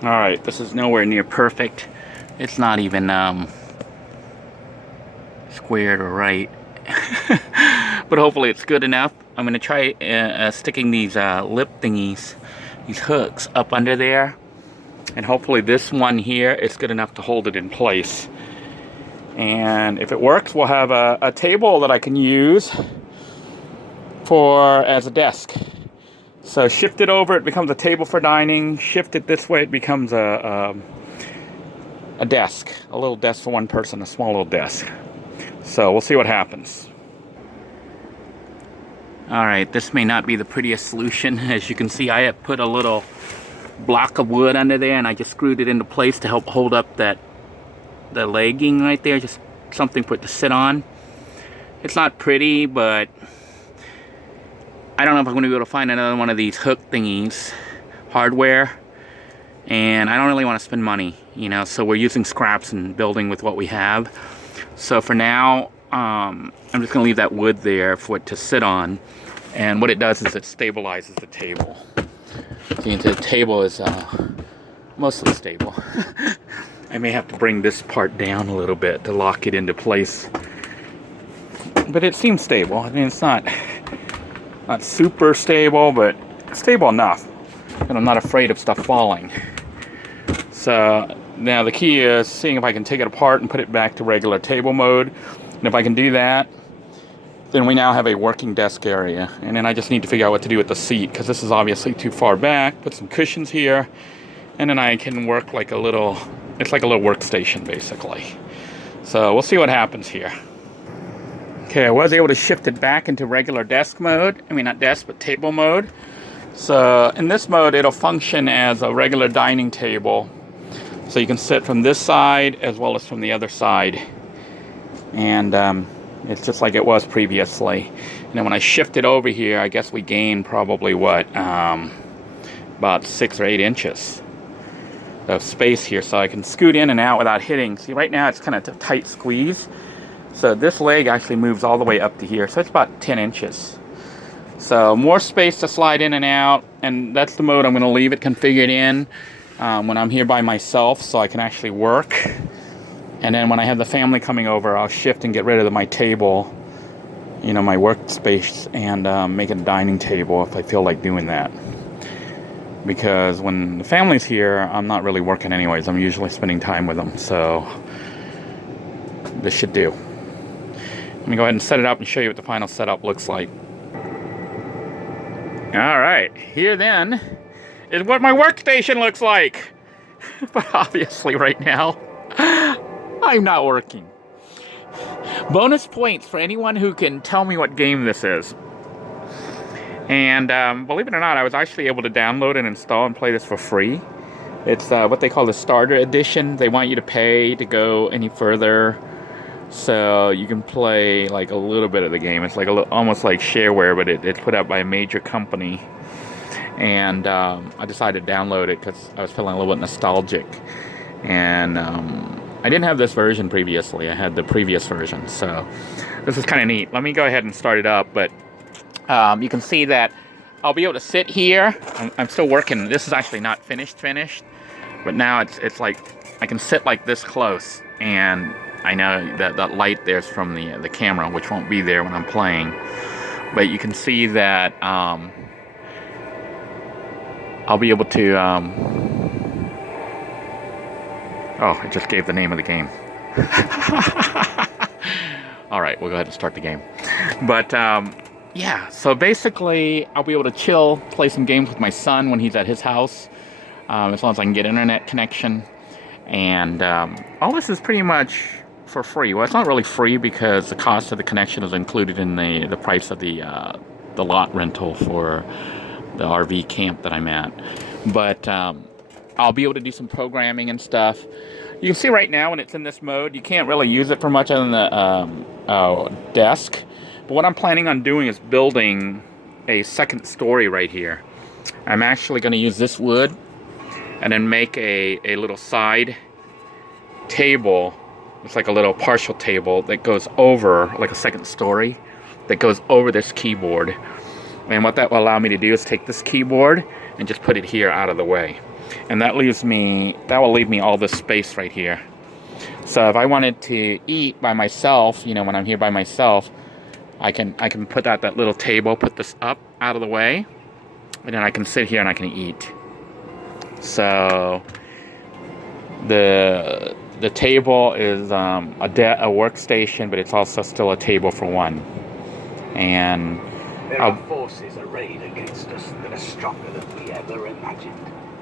Alright, this is nowhere near perfect. It's not even squared or right. But hopefully it's good enough. I'm going to try sticking these lip thingies, these hooks up under there. And hopefully this one here is good enough to hold it in place. And if it works, we'll have a table that I can use as a desk. So shift it over, it becomes a table for dining. Shift it this way, it becomes a desk. A little desk for one person, a small little desk. So we'll see what happens. Alright, this may not be the prettiest solution. As you can see, I have put a little block of wood under there and I just screwed it into place to help hold up the legging right there. Just something for it to sit on. It's not pretty, but I don't know if I'm going to be able to find another one of these hook thingies, hardware, and I don't really want to spend money, you know, so we're using scraps and building with what we have. So for now, I'm just going to leave that wood there for it to sit on, and what it does is it stabilizes the table. See, the table is mostly stable. I may have to bring this part down a little bit to lock it into place, but it seems stable. I mean, it's not super stable, but stable enough, and I'm not afraid of stuff falling. So now the key is seeing if I can take it apart and put it back to regular table mode. And if I can do that, then we now have a working desk area. And then I just need to figure out what to do with the seat, because this is obviously too far back. Put some cushions here, and then I can work like a little, it's like a little workstation basically. So we'll see what happens here. Okay, I was able to shift it back into regular desk mode. I mean, not desk, but table mode. So in this mode, it'll function as a regular dining table. So you can sit from this side as well as from the other side. And it's just like it was previously. And then when I shift it over here, I guess we gain probably what, about 6 or 8 inches of space here. So I can scoot in and out without hitting. See, right now it's kind of a tight squeeze. So this leg actually moves all the way up to here. So it's about 10 inches. So more space to slide in and out. And that's the mode I'm going to leave it configured in when I'm here by myself, so I can actually work. And then when I have the family coming over, I'll shift and get rid of my table, you know, my workspace, and make it a dining table if I feel like doing that. Because when the family's here, I'm not really working anyways. I'm usually spending time with them. So this should do. Let me go ahead and set it up and show you what the final setup looks like. Alright, here then is what my workstation looks like. But obviously right now, I'm not working. Bonus points for anyone who can tell me what game this is. And believe it or not, I was actually able to download and install and play this for free. It's what they call the starter edition. They want you to pay to go any further. So you can play like a little bit of the game. It's like almost like shareware, but it's put out by a major company. And I decided to download it because I was feeling a little bit nostalgic. And I didn't have this version previously. I had the previous version. So this is kind of neat. Let me go ahead and start it up. But you can see that I'll be able to sit here. I'm still working. This is actually not finished. But now it's like I can sit like this close. And I know that light there's from the camera, which won't be there when I'm playing. But you can see that I'll be able to... oh, it just gave the name of the game. Alright, we'll go ahead and start the game. But, yeah, so basically, I'll be able to chill, play some games with my son when he's at his house. As long as I can get internet connection. And all this is pretty much for free. Well, it's not really free because the cost of the connection is included in the price of the lot rental for the RV camp that I'm at. But I'll be able to do some programming and stuff. You can see right now when it's in this mode, you can't really use it for much other than the desk. But what I'm planning on doing is building a second story right here. I'm actually going to use this wood and then make a little side table. It's like a little partial table that goes over, like a second story, that goes over this keyboard. And what that will allow me to do is take this keyboard and just put it here out of the way. And that will leave me all this space right here. So if I wanted to eat by myself, you know, when I'm here by myself, I can put out that little table, put this up out of the way, and then I can sit here and I can eat. So the table is a workstation, but it's also still a table for one. And there are forces arrayed against us that are stronger than we ever imagined.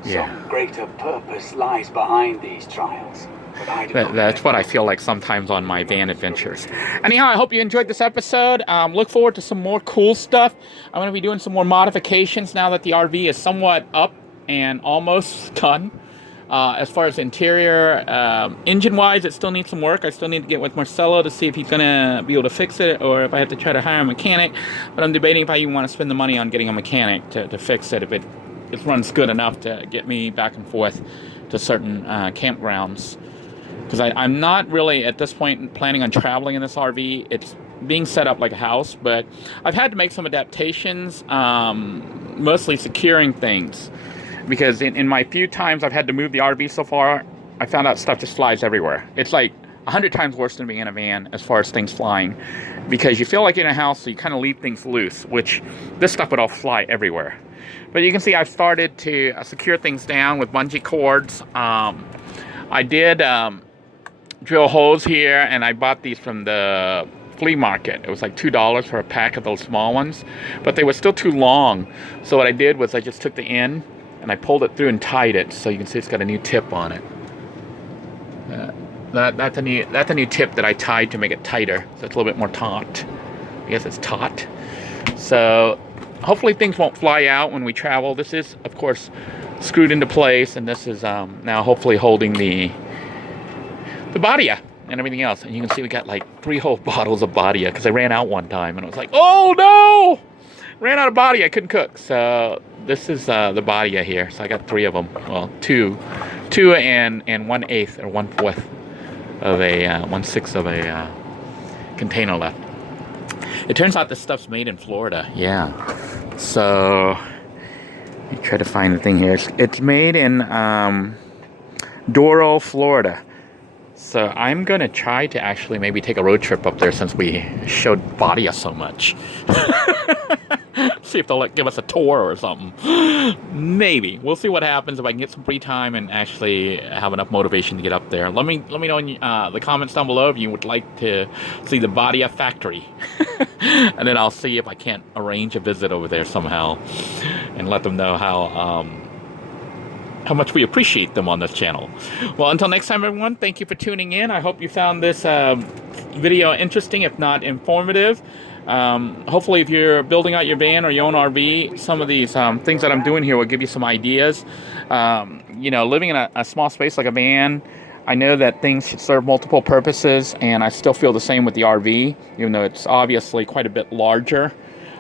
Yeah. Some greater purpose lies behind these trials. That's what I feel like sometimes on my van adventures. Anyhow, I hope you enjoyed this episode. Look forward to some more cool stuff. I'm going to be doing some more modifications now that the RV is somewhat up and almost done. As far as interior, engine-wise, it still needs some work. I still need to get with Marcelo to see if he's going to be able to fix it or if I have to try to hire a mechanic. But I'm debating if I even want to spend the money on getting a mechanic to fix it, if it runs good enough to get me back and forth to certain campgrounds. Because I'm not really, at this point, planning on traveling in this RV. It's being set up like a house, but I've had to make some adaptations, mostly securing things. Because in my few times I've had to move the RV so far, I found out stuff just flies everywhere. It's like 100 times worse than being in a van as far as things flying. Because you feel like you're in a house, so you kind of leave things loose, which this stuff would all fly everywhere. But you can see I've started to secure things down with bungee cords. I did drill holes here, and I bought these from the flea market. It was like $2 for a pack of those small ones, but they were still too long. So what I did was I just took the end and I pulled it through and tied it, so you can see it's got a new tip on it. That's a new tip that I tied to make it tighter, so it's a little bit more taut. I guess it's taut. So hopefully things won't fly out when we travel. This is, of course, screwed into place, and this is now hopefully holding the Badia and everything else. And you can see we got like 3 whole bottles of Badia because I ran out one time and I was like, oh no, ran out of Badia, I couldn't cook. So this is the Badia here. So I got 3 of them. Well, two and 1/8 or 1/4 of a 1/6 of a container left. It turns out this stuff's made in Florida. Yeah. So you try to find the thing here. It's made in Doral, Florida. So I'm going to try to actually maybe take a road trip up there since we showed Badia so much. See if they'll give us a tour or something. Maybe. We'll see what happens if I can get some free time and actually have enough motivation to get up there. Let me know in the comments down below if you would like to see the Badia factory. And then I'll see if I can't arrange a visit over there somehow and let them know how much we appreciate them on this channel. Well, until next time, everyone, thank you for tuning in. I hope you found this video interesting, if not informative. Hopefully, if you're building out your van or your own RV, some of these things that I'm doing here will give you some ideas. You know, living in a small space like a van, I know that things should serve multiple purposes, and I still feel the same with the RV, even though it's obviously quite a bit larger.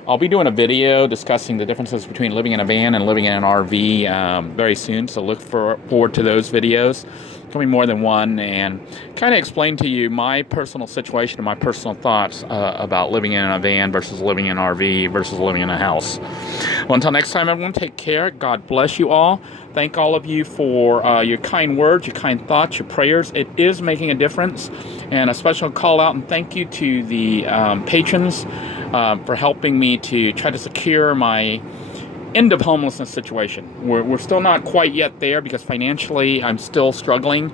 I'll be doing a video discussing the differences between living in a van and living in an RV very soon, so look forward to those videos. Coming more than one, and kind of explain to you my personal situation and my personal thoughts about living in a van versus living in an RV versus living in a house. Well, until next time, everyone, take care. God bless you all. Thank all of you for your kind words, your kind thoughts, your prayers. It is making a difference. And a special call out and thank you to the patrons for helping me to try to secure my end of homelessness situation. We're still not quite yet there because financially I'm still struggling,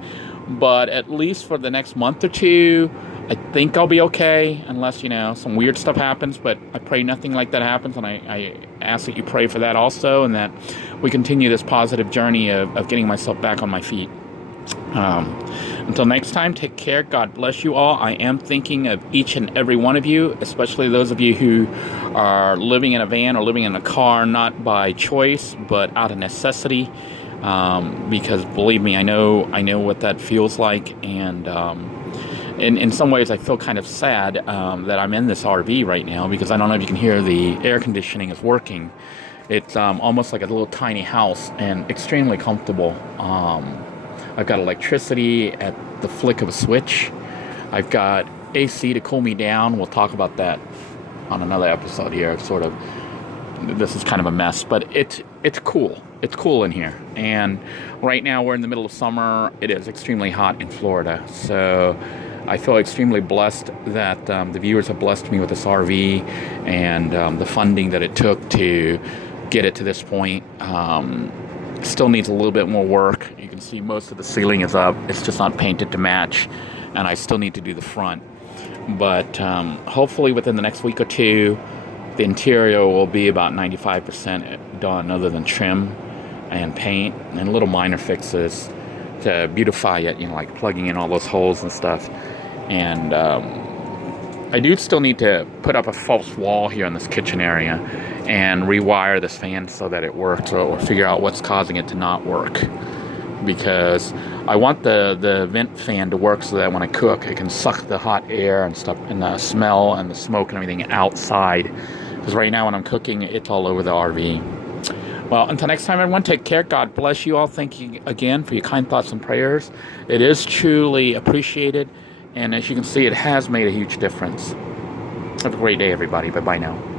but at least for the next month or two, I think I'll be okay, unless, you know, some weird stuff happens, but I pray nothing like that happens, and I ask that you pray for that also, and that we continue this positive journey of getting myself back on my feet. Until next time, take care. God bless you all. I am thinking of each and every one of you, especially those of you who are living in a van or living in a car, not by choice, but out of necessity. Because believe me, I know what that feels like, and in some ways I feel kind of sad that I'm in this RV right now, because I don't know if you can hear the air conditioning is working. It's almost like a little tiny house and extremely comfortable. I've got electricity at the flick of a switch. I've got AC to cool me down. We'll talk about that on another episode here. Sort of, this is kind of a mess, but it's cool. It's cool in here. And right now we're in the middle of summer. It is extremely hot in Florida. So I feel extremely blessed that the viewers have blessed me with this RV and the funding that it took to get it to this point. Still needs a little bit more work. You can see most of the ceiling is up. It's just not painted to match, and I still need to do the front. But hopefully within the next week or two, the interior will be about 95% done, other than trim and paint and little minor fixes to beautify it, you know, like plugging in all those holes and stuff. And I do still need to put up a false wall here in this kitchen area and rewire this fan so that it works, or figure out what's causing it to not work. Because I want the vent fan to work so that when I cook, it can suck the hot air and stuff, and the smell and the smoke and everything outside. Because right now when I'm cooking, it's all over the RV. Well, until next time, everyone, take care. God bless you all. Thank you again for your kind thoughts and prayers. It is truly appreciated. And as you can see, it has made a huge difference. Have a great day, everybody. Bye-bye now.